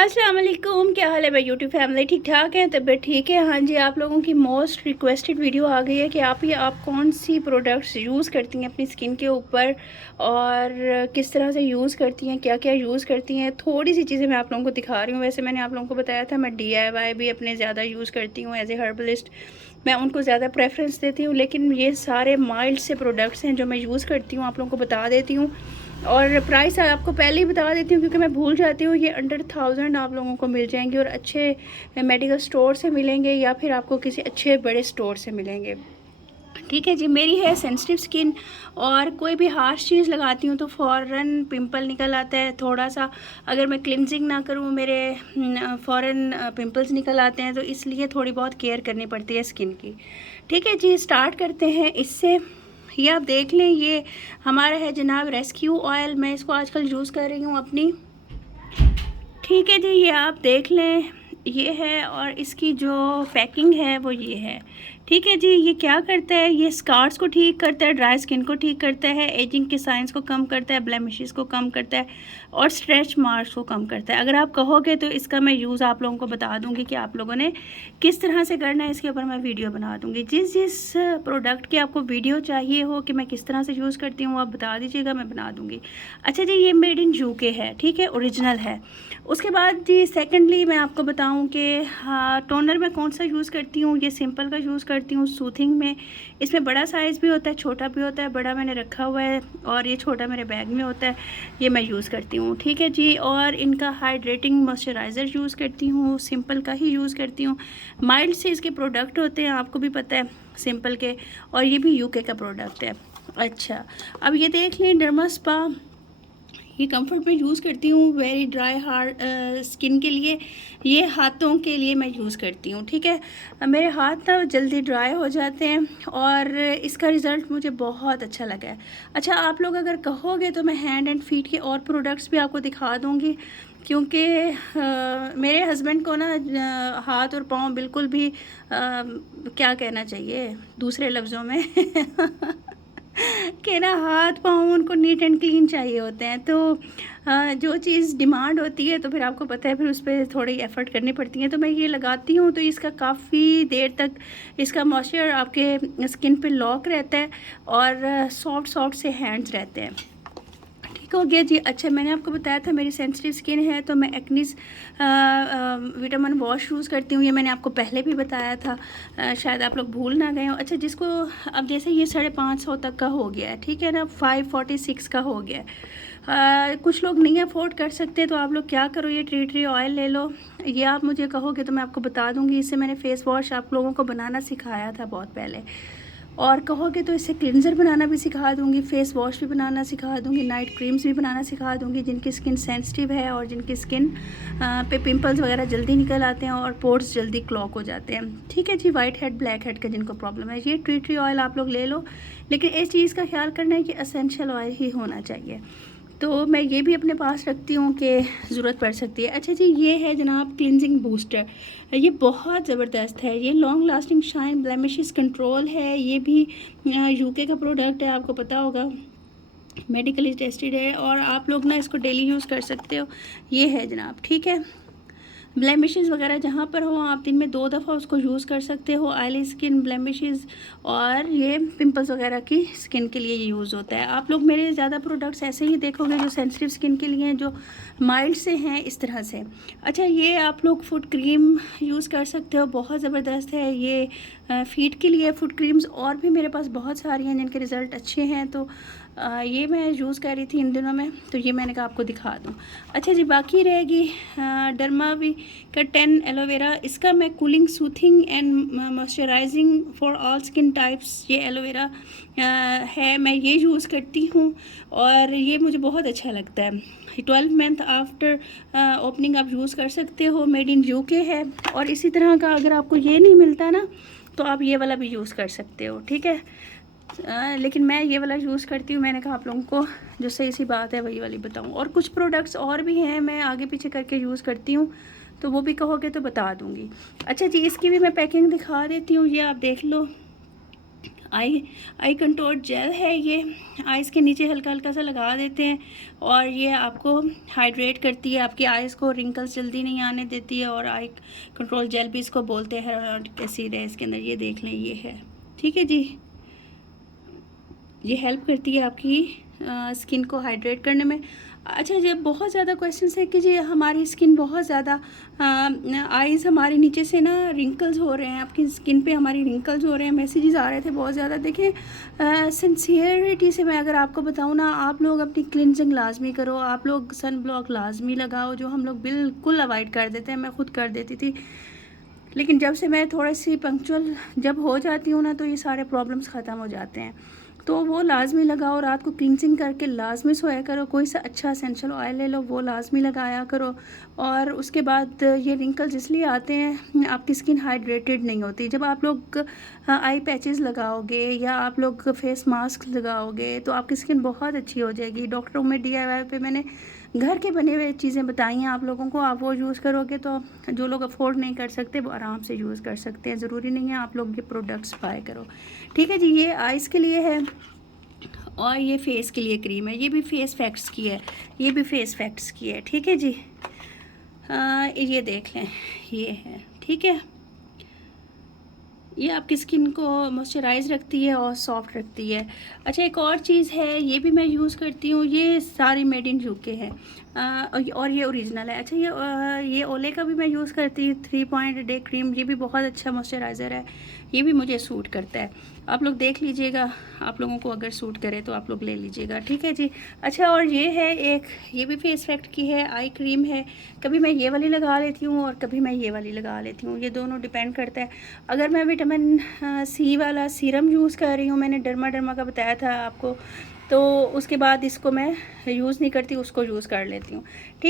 अस्सलाम वालेकुम, क्या हाल है भाई यूट्यूब फैमिली? ठीक ठाक है, तबीयत ठीक है? हाँ जी, आप लोगों की मोस्ट रिक्वेस्टेड वीडियो आ गई है कि आप कौन सी प्रोडक्ट्स यूज़ करती हैं अपनी स्किन के ऊपर और किस तरह से यूज़ करती हैं, क्या क्या यूज़ करती हैं। थोड़ी सी चीज़ें मैं आप लोगों को दिखा रही हूँ। वैसे मैंने आप लोगों को बताया था मैं DIY भी अपने ज़्यादा यूज़ करती हूँ एज ए हर्बलिस्ट, मैं उनको ज़्यादा प्रेफरेंस देती हूँ। लेकिन ये सारे माइल्ड से प्रोडक्ट्स हैं जो मैं यूज़ करती हूँ, आप लोगों को बता देती हूँ। और प्राइस आपको पहले ही बता देती हूँ क्योंकि मैं भूल जाती हूँ। ये अंडर 1000 आप लोगों को मिल जाएंगे और अच्छे मेडिकल स्टोर से मिलेंगे या फिर आपको किसी अच्छे बड़े स्टोर से मिलेंगे। ठीक है जी। मेरी है सेंसिटिव स्किन और कोई भी हार्श चीज़ लगाती हूँ तो फ़ौरन पिंपल निकल आता है। थोड़ा सा अगर मैं क्लिनजिंग ना करूँ मेरे फ़ौरन पिंपल्स निकल आते हैं, तो इसलिए थोड़ी बहुत केयर करनी पड़ती है स्किन की। ठीक है जी, स्टार्ट करते हैं इससे। ये आप देख लें, ये हमारा है जनाब रेस्क्यू ऑयल। मैं इसको आजकल यूज़ कर रही हूँ अपनी। ठीक है जी, ये आप देख लें, ये है और इसकी जो पैकिंग है वो ये है। ठीक है जी, ये क्या करता है, ये स्कार्स को ठीक करता है, ड्राई स्किन को ठीक करता है, एजिंग के साइंस को कम करता है, ब्लेमिशेस को कम करता है और स्ट्रेच मार्क्स को कम करता है। अगर आप कहोगे तो इसका मैं यूज़ आप लोगों को बता दूंगी कि आप लोगों ने किस तरह से करना है, इसके ऊपर मैं वीडियो बना दूंगी। जिस जिस प्रोडक्ट की आपको वीडियो चाहिए हो कि मैं किस तरह से यूज़ करती हूँ, आप बता दीजिएगा, मैं बना दूँगी। अच्छा जी, ये मेड इन UK है, ठीक है, ओरिजिनल है। उसके बाद जी सेकेंडली मैं आपको बताऊं कि हाँ, टोनर मैं कौन सा यूज़ करती हूँ। ये सिंपल का यूज़ करती हूँ सूथिंग में। इसमें बड़ा साइज़ भी होता है, छोटा भी होता है। बड़ा मैंने रखा हुआ है और ये छोटा मेरे बैग में होता है, ये मैं यूज़ करती हूँ। ठीक है जी, और इनका हाइड्रेटिंग मॉइस्चराइज़र यूज़ करती हूँ, सिंपल का ही यूज़ करती हूँ। माइल्ड से इसके प्रोडक्ट होते हैं, आपको भी पता है सिंपल के, और ये भी UK का प्रोडक्ट है। अच्छा, अब ये देख लें डर्मा स्पा, ये कंफर्ट में यूज़ करती हूँ वेरी ड्राई हार्ड स्किन के लिए। ये हाथों के लिए मैं यूज़ करती हूँ। ठीक है, मेरे हाथ ना जल्दी ड्राई हो जाते हैं और इसका रिज़ल्ट मुझे बहुत अच्छा लगा है। अच्छा, आप लोग अगर कहोगे तो मैं हैंड एंड फीट के और प्रोडक्ट्स भी आपको दिखा दूँगी, क्योंकि मेरे हस्बैंड को ना हाथ और पाँव बिल्कुल भी क्या कहना चाहिए दूसरे लफ्ज़ों में कि ना हाथ पाँव उनको नीट एंड क्लीन चाहिए होते हैं। तो जो चीज़ डिमांड होती है तो फिर आपको पता है फिर उस पर थोड़ी एफ़र्ट करनी पड़ती है। तो मैं ये लगाती हूँ तो इसका काफ़ी देर तक इसका मॉइस्चर आपके स्किन पे लॉक रहता है और सॉफ्ट सॉफ्ट से हैंड्स रहते हैं। ठीक हो गया जी। अच्छा, मैंने आपको बताया था मेरी सेंसिटिव स्किन है तो मैं एक्निस विटामिन वॉश यूज़ करती हूँ। ये मैंने आपको पहले भी बताया था, शायद आप लोग भूल ना गए हो। अच्छा, जिसको अब जैसे ये 550 तक का हो गया है, ठीक है ना, 546 का हो गया है। कुछ लोग नहीं अफोर्ड कर सकते तो आप लोग क्या करो, ये टी ट्री ऑयल ले लो। ये आप मुझे कहोगे तो मैं आपको बता दूँगी। इससे मैंने फ़ेस वॉश आप लोगों को बनाना सिखाया था बहुत पहले, और कहोगे तो इससे क्लिनज़र बनाना भी सिखा दूँगी, फ़ेस वॉश भी बनाना सिखा दूँगी, नाइट क्रीम्स भी बनाना सिखा दूँगी। जिनकी स्किन सेंसिटिव है और जिनकी स्किन पे पिंपल्स वगैरह जल्दी निकल आते हैं और पोर्स जल्दी क्लॉक हो जाते हैं। ठीक है जी, वाइट हेड ब्लैक हेड का जिनको प्रॉब्लम है, ये टी ट्री ऑयल आप लोग ले लो। लेकिन इस चीज़ का ख्याल करना है कि एसेंशियल ऑयल ही होना चाहिए। तो मैं ये भी अपने पास रखती हूँ कि ज़रूरत पड़ सकती है। अच्छा जी, ये है जनाब क्लिनजिंग बूस्टर। ये बहुत ज़बरदस्त है, ये long lasting shine blemishes control है। ये भी UK का प्रोडक्ट है, आपको पता होगा, मेडिकली टेस्टेड है और आप लोग ना इसको डेली यूज़ कर सकते हो। ये है जनाब, ठीक है। ब्लेमिशेस वगैरह जहाँ पर हो आप दिन में 2 दफ़ा उसको यूज़ कर सकते हो। ऑयली स्किन, ब्लेमिशेस और ये पिंपल्स वगैरह की स्किन के लिए ये यूज़ होता है। आप लोग मेरे ज़्यादा प्रोडक्ट्स ऐसे ही देखोगे जो सेंसिटिव स्किन के लिए हैं, जो माइल्ड से हैं, इस तरह से। अच्छा, ये आप लोग फुट क्रीम यूज़ कर सकते हो, बहुत ज़बरदस्त है ये फीट के लिए। फुट क्रीम्स और भी मेरे पास बहुत सारी हैं जिनके रिज़ल्ट अच्छे हैं, तो ये मैं यूज़ कर रही थी इन दिनों में, तो ये मैंने कहा आपको दिखा दूँ। अच्छा जी, बाकी रहेगी डर्मावी का 10 एलोवेरा। इसका मैं cooling soothing and moisturising for all skin types, ये एलोवेरा है, मैं ये यूज़ करती हूँ और ये मुझे बहुत अच्छा लगता है। 12 मंथ आफ्टर ओपनिंग आप यूज़ कर सकते हो, मेड इन UK है। और इसी तरह का अगर आपको ये नहीं मिलता ना तो आप ये वाला भी यूज़ कर सकते हो, ठीक है। लेकिन मैं ये वाला यूज़ करती हूँ, मैंने कहा आप लोगों को जो सही सी बात है वही वाली बताऊँ। और कुछ प्रोडक्ट्स और भी हैं मैं आगे पीछे करके यूज़ करती हूँ, तो वो भी कहोगे तो बता दूँगी। अच्छा जी, इसकी भी मैं पैकिंग दिखा देती हूँ, ये आप देख लो। आई कंट्रोल जेल है ये, आइज़ के नीचे हल्का हल्का सा लगा देते हैं और ये आपको हाइड्रेट करती है, आपकी आइज़ को रिंकल्स जल्दी नहीं आने देती है। और आई कंट्रोल जेल भी इसको बोलते हैं, हियालुरोनिक एसिड है इसके अंदर, ये देख लें ये है, ठीक है जी। ये हेल्प करती है आपकी स्किन को हाइड्रेट करने में। अच्छा, जब बहुत ज़्यादा क्वेश्चन है कि जी हमारी स्किन बहुत ज़्यादा आइज़ हमारे नीचे से ना रिंकल्स हो रहे हैं, आपकी स्किन पे हमारी रिंकल्स हो रहे हैं, मैसेजेस आ रहे थे बहुत ज़्यादा। देखिए सिंसियरिटी से मैं अगर आपको बताऊँ ना, आप लोग अपनी क्लिनजिंग लाजमी करो, आप लोग सन ब्लॉक लाजमी लगाओ, जो हम लोग बिल्कुल अवॉइड कर देते हैं, मैं खुद कर देती थी। लेकिन जब से मैं थोड़ी सी पंक्चुअल जब हो जाती हूँ ना, तो ये सारे प्रॉब्लम्स ख़त्म हो जाते हैं। तो वो लाजमी लगाओ, रात को क्लींजिंग करके लाजमी सोया करो, कोई सा अच्छा एसेंशियल ऑयल ले लो, वो लाजमी लगाया करो। और उसके बाद ये रिंकल्स इसलिए आते हैं, आपकी स्किन हाइड्रेटेड नहीं होती। जब आप लोग आई पैचेस लगाओगे या आप लोग फेस मास्क लगाओगे तो आपकी स्किन बहुत अच्छी हो जाएगी। डॉक्टरों में DIY पे मैंने घर के बने हुए चीज़ें बताई हैं आप लोगों को, आप वो यूज़ करोगे तो जो लोग अफोर्ड नहीं कर सकते वो आराम से यूज़ कर सकते हैं। ज़रूरी नहीं है आप लोग ये प्रोडक्ट्स बाय करो, ठीक है जी। ये आइज़ के लिए है और ये फेस के लिए क्रीम है, ये भी फेस फैक्ट्स की है, ये भी फेस फैक्ट्स की है, ठीक है जी। ये देख लें, ये है, ठीक है। ये आपकी स्किन को मॉइस्चराइज रखती है और सॉफ्ट रखती है। अच्छा, एक और चीज़ है, ये भी मैं यूज़ करती हूँ, ये सारी मेड इन UK है और ये ओरिजिनल है। अच्छा, ये ओले का भी मैं यूज़ करती हूँ, 3 पॉइंट डे क्रीम, ये भी बहुत अच्छा मॉइस्चराइज़र है, ये भी मुझे सूट करता है। आप लोग देख लीजिएगा, आप लोगों को अगर सूट करे तो आप लोग ले लीजिएगा, ठीक है जी। अच्छा, और ये है एक, ये भी फेस फैक्ट की है, आई क्रीम है। कभी मैं ये वाली लगा लेती हूँ और कभी मैं ये वाली लगा लेती हूँ, ये दोनों डिपेंड करता है। अगर मैं विटामिन C वाला सीरम यूज़ कर रही हूँ, मैंने डर्मा का बताया था आपको, तो उसके बाद इसको मैं यूज़ नहीं करती, उसको यूज़ कर लेती हूँ, ठीक